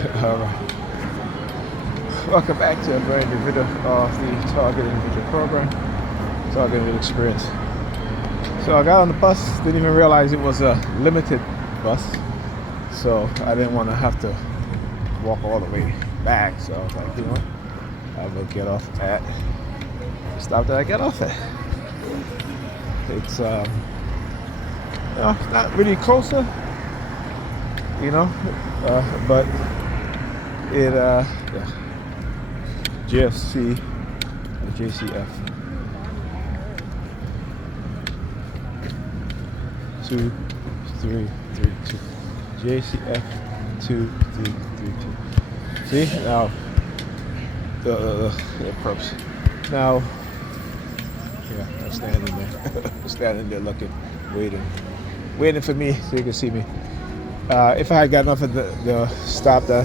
All right. Welcome back to a brand new video of the Target Individual Program, Target Individual Experience. So I got on the bus, didn't even realize it was a limited bus, so I didn't want to have to walk all the way back. So I was like, you know what, I will get off at the stop that I get off at. It's not really closer, but it yeah. GFC, JCF 2332. JCF 2332. See now the props. Now, yeah, I'm standing there, standing there looking, waiting for me so you can see me. If I had gotten off at the stop, the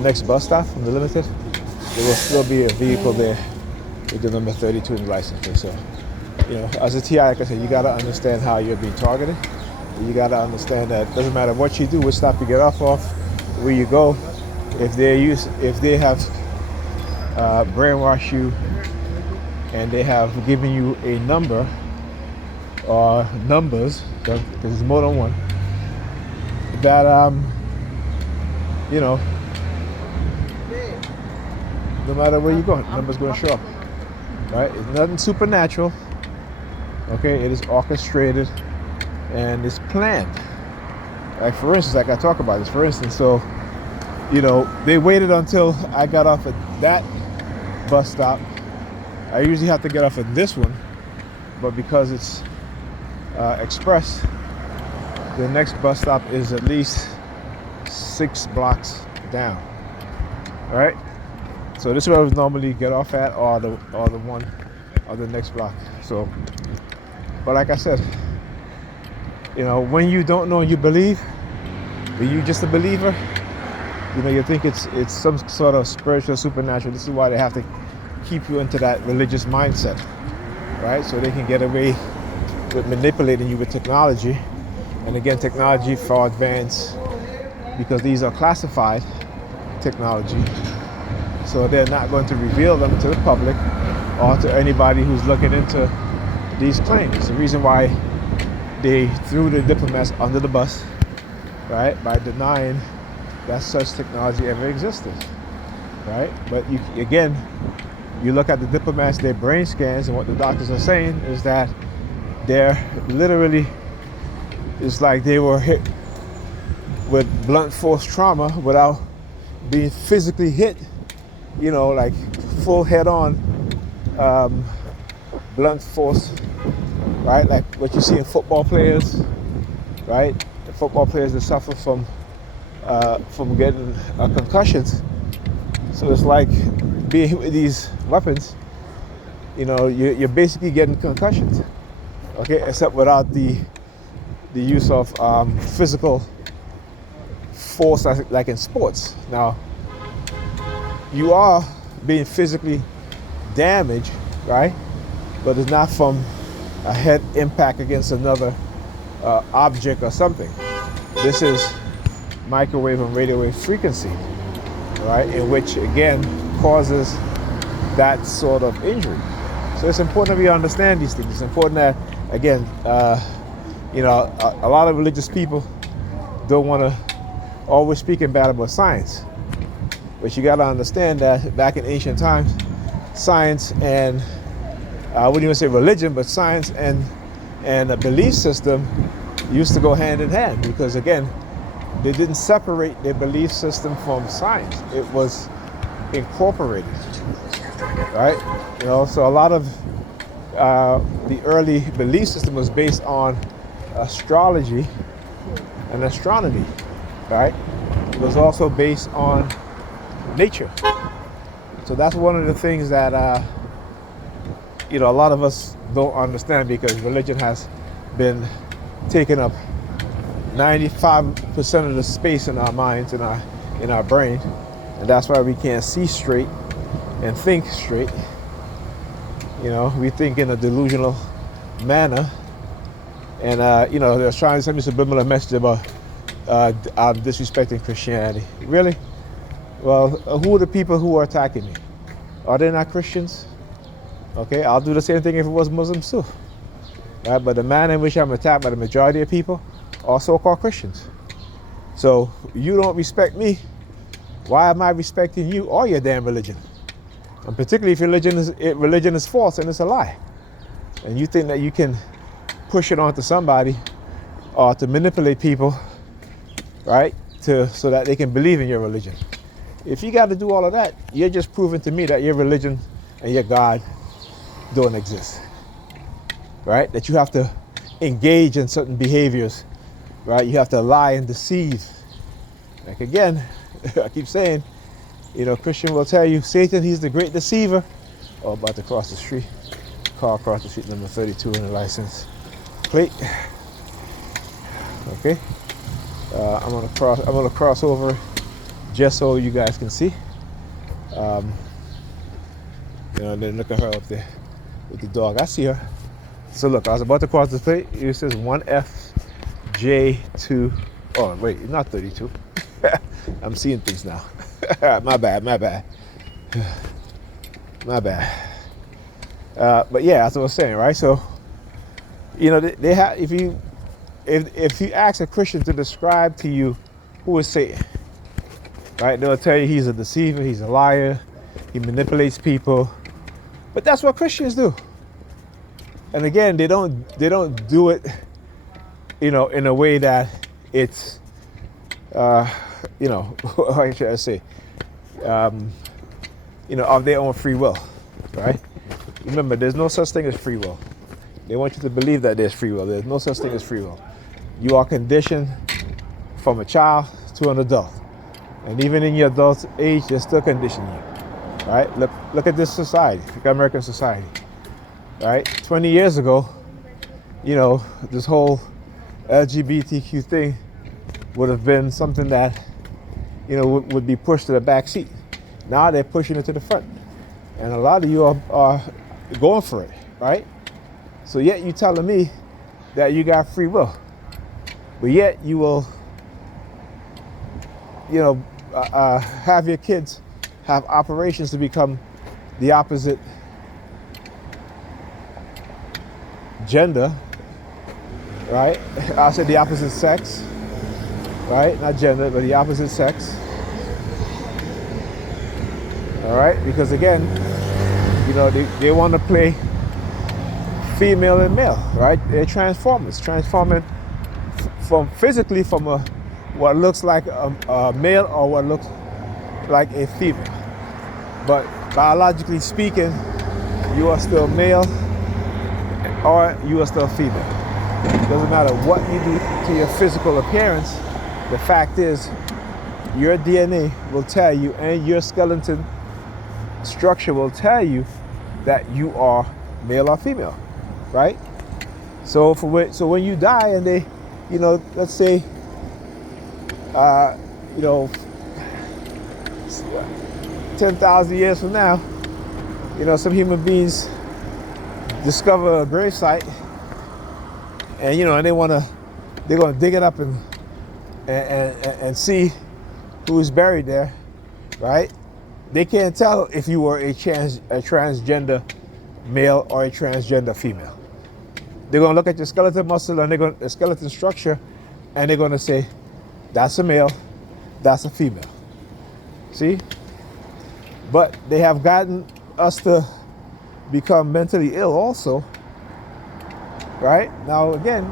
next bus stop from the limited, there will still be a vehicle there with the number 32 in the license plate. So, as a TI, like I said, you got to understand how you're being targeted. You got to understand that it doesn't matter what you do, which stop you get off of, where you go. If they have brainwashed you and they have given you a number or numbers, because there's more than one, that no matter where you go, the number's going to show up, right? It's nothing supernatural, okay? It is orchestrated and it's planned. Like, for instance, like I talk about this, for instance, so, they waited until I got off at that bus stop. I usually have to get off at this one, but because it's express, the next bus stop is at least 6 blocks down, right? So this is where I would normally get off at, or the one or the next block. So, but like I said, when you don't know and you believe, when you just a believer, you think it's some sort of spiritual, supernatural. This is why they have to keep you into that religious mindset, right? So they can get away with manipulating you with technology. And again, technology far advanced because these are classified technology. So they're not going to reveal them to the public or to anybody who's looking into these claims. The reason why they threw the diplomats under the bus, right, by denying that such technology ever existed, right? But you look at the diplomats, their brain scans, and what the doctors are saying is that they're literally, it's like they were hit with blunt force trauma without being physically hit, like full head-on blunt force, right? Like what you see in football players, right? The football players that suffer from getting concussions. So it's like being hit with these weapons. You're basically getting concussions, okay? Except without the use of physical force, like in sports. Now, you are being physically damaged, right? But it's not from a head impact against another object or something. This is microwave and radio wave frequency, right? In which, again, causes that sort of injury. So it's important that we understand these things. It's important that, again, a lot of religious people don't want to always speak in bad about science. But you got to understand that back in ancient times, science and, I wouldn't even say religion, but science and a belief system used to go hand in hand because, again, they didn't separate their belief system from science. It was incorporated, right? So a lot of the early belief system was based on astrology and astronomy, right? It was also based on nature. So that's one of the things that a lot of us don't understand, because religion has been taking up 95% of the space in our minds, in our brain, and that's why we can't see straight and think straight. We think in a delusional manner, and they're trying to send me a subliminal message about I'm disrespecting Christianity. Really? Well, who are the people who are attacking me? Are they not Christians? Okay, I'll do the same thing if it was Muslims too. Right? But the manner in which I'm attacked by the majority of people are so-called Christians. So you don't respect me. Why am I respecting you or your damn religion? And particularly if religion is false and it's a lie. And you think that you can push it onto somebody or to manipulate people, right? So that they can believe in your religion. If you got to do all of that, you're just proving to me that your religion and your God don't exist, right? That you have to engage in certain behaviors, right? You have to lie and deceive. Like again, I keep saying, Christian will tell you, Satan, he's the great deceiver. Oh, about to cross the street. Car across the street, number 32 in the license plate. Okay. I'm gonna cross over just so you guys can see. And then look at her up there with the dog. I see her. So look, I was about to cross the plate. It says 1FJ2. Oh wait, not 32. I'm seeing things now. My bad. But yeah, that's what I was saying, right? So, they have. If you ask a Christian to describe to you who is Satan, right? They'll tell you he's a deceiver, he's a liar, he manipulates people. But that's what Christians do. And again, they don't do it, in a way that it's, how should I say, of their own free will, right? Remember, there's no such thing as free will. They want you to believe that there's free will. There's no such thing as free will. You are conditioned from a child to an adult. And even in your adult age, they're still conditioning you, right? Look at this society, American society, right? 20 years ago, this whole LGBTQ thing would have been something that, would be pushed to the back seat. Now they're pushing it to the front. And a lot of you are going for it, right? So yet you telling me that you got free will. But yet you will, have your kids have operations to become the opposite gender, right? I said the opposite sex, right? Not gender, but the opposite sex. All right, because again, they want to play female and male, right? They're transformers, transforming from physically from what looks like a male or what looks like a female. But biologically speaking, you are still male or you are still female. It doesn't matter what you do to your physical appearance. The fact is, your DNA will tell you, and your skeleton structure will tell you that you are male or female, right? So when you die and they, let's say, 10,000 years from now, some human beings discover a gravesite, and and they're gonna dig it up and see who's buried there, right? They can't tell if you were a transgender male or a transgender female. They're gonna look at your skeletal muscle and the skeleton structure, and they're gonna say, that's a male, that's a female. See? But they have gotten us to become mentally ill also, right? Now again,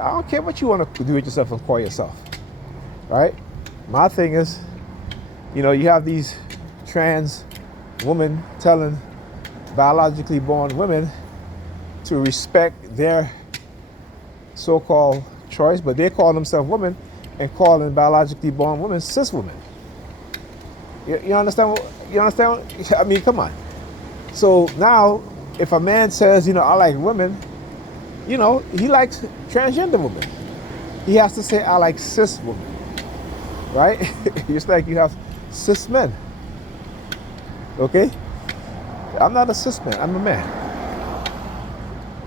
I don't care what you want to do with yourself and call yourself, right? My thing is, you have these trans women telling biologically born women to respect their so-called choice, but they call themselves women and calling biologically born women cis women. You understand? You understand? I mean, come on. So now, if a man says, I like women, he likes transgender women. He has to say, I like cis women, right? Just like you have cis men. Okay? I'm not a cis man, I'm a man.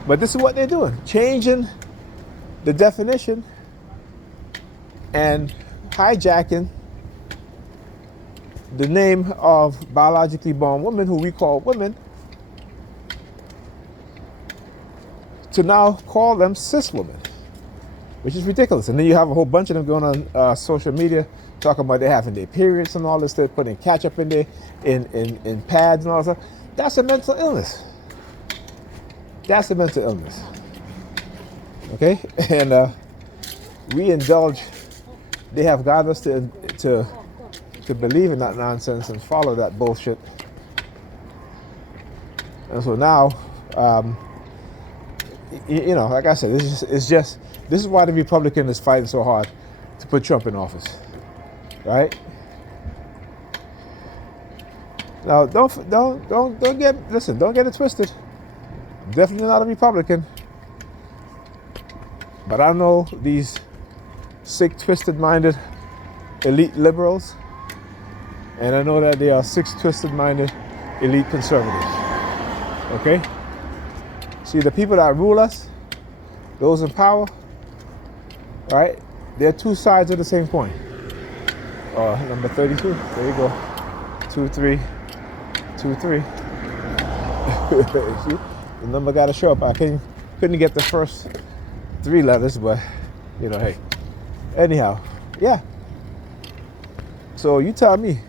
But this is what they're doing, changing the definition and hijacking the name of biologically born women, who we call women, to now call them cis women, which is ridiculous. And then you have a whole bunch of them going on social media talking about they having their periods and all this. They're putting ketchup in there, in pads and all that stuff. That's a mental illness. That's a mental illness. Okay, and we indulge. They have got us to believe in that nonsense and follow that bullshit. And so now, you know, like I said, this is why the Republican is fighting so hard to put Trump in office, right? Now, don't get it twisted. Definitely not a Republican, but I know these sick, twisted-minded elite liberals, and I know that they are sick, twisted-minded elite conservatives. Okay? See, the people that rule us, those in power, right? They're two sides of the same coin. Number 32. There you go. 2, 3, 2, 3. See? The number got to show up. I couldn't get the first 3 letters, but you know, hey. Anyhow, yeah. So you tell me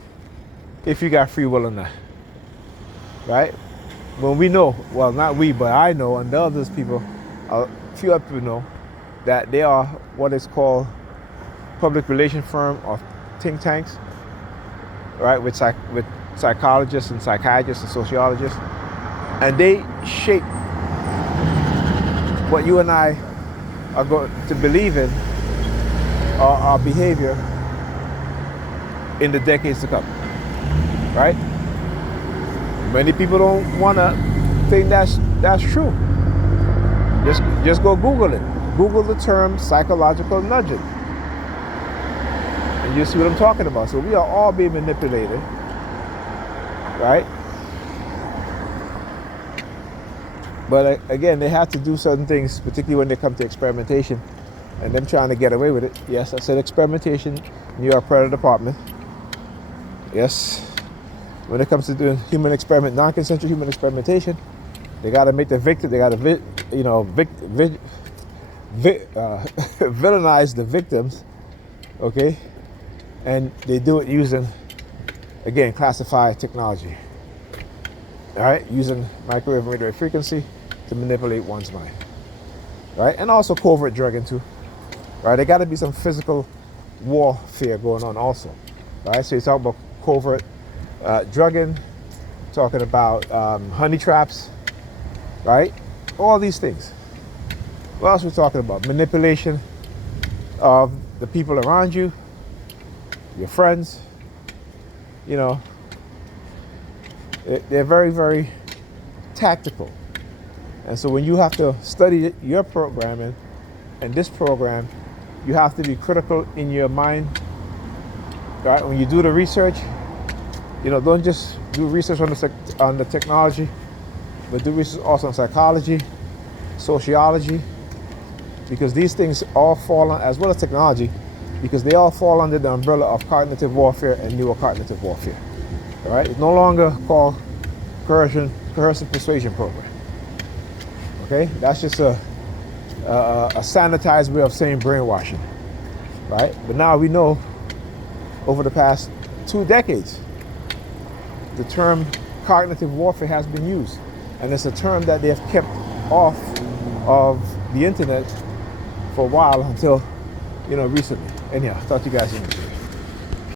if you got free will or not, right? When we know, well, not we, but I know, and the others people, a few other people know, that they are what is called public relation firm or think tanks, right? With psychologists and psychiatrists and sociologists, and they shape what you and I are going to believe in, or our behavior in the decades to come, right? Many people don't want to think that's true. Just go Google it. Google the term psychological nudging, and you see what I'm talking about. So we are all being manipulated, right? But again, they have to do certain things, particularly when they come to experimentation, and them trying to get away with it. Yes, I said experimentation. You are part of the department. Yes. When it comes to doing human experiment, non-consensual human experimentation, they got to make the victim. They got to, villainize the victims. Okay, and they do it using, again, classified technology. All right, using microwave and radio frequency to manipulate one's mind. Right, and also covert drugging too. Right, there got to be some physical warfare going on also. Right, so you talk about covert drugging, talking about honey traps, right? All these things. What else are we talking about? Manipulation of the people around you, your friends. You know, they're very, very tactical. And so when you have to study your programming and this program, you have to be critical in your mind. Right? When you do the research, you know, don't just do research on the technology, but do research also on psychology, sociology, because these things all fall on, as well as technology, because they all fall under the umbrella of cognitive warfare and neurocognitive warfare. All right? It's no longer called coercive persuasion program. Okay? That's just a sanitized way of saying brainwashing. Right? But now we know, over the past 2 decades, the term cognitive warfare has been used. And it's a term that they have kept off of the internet for a while until, recently. Anyhow, talk to you guys in a minute.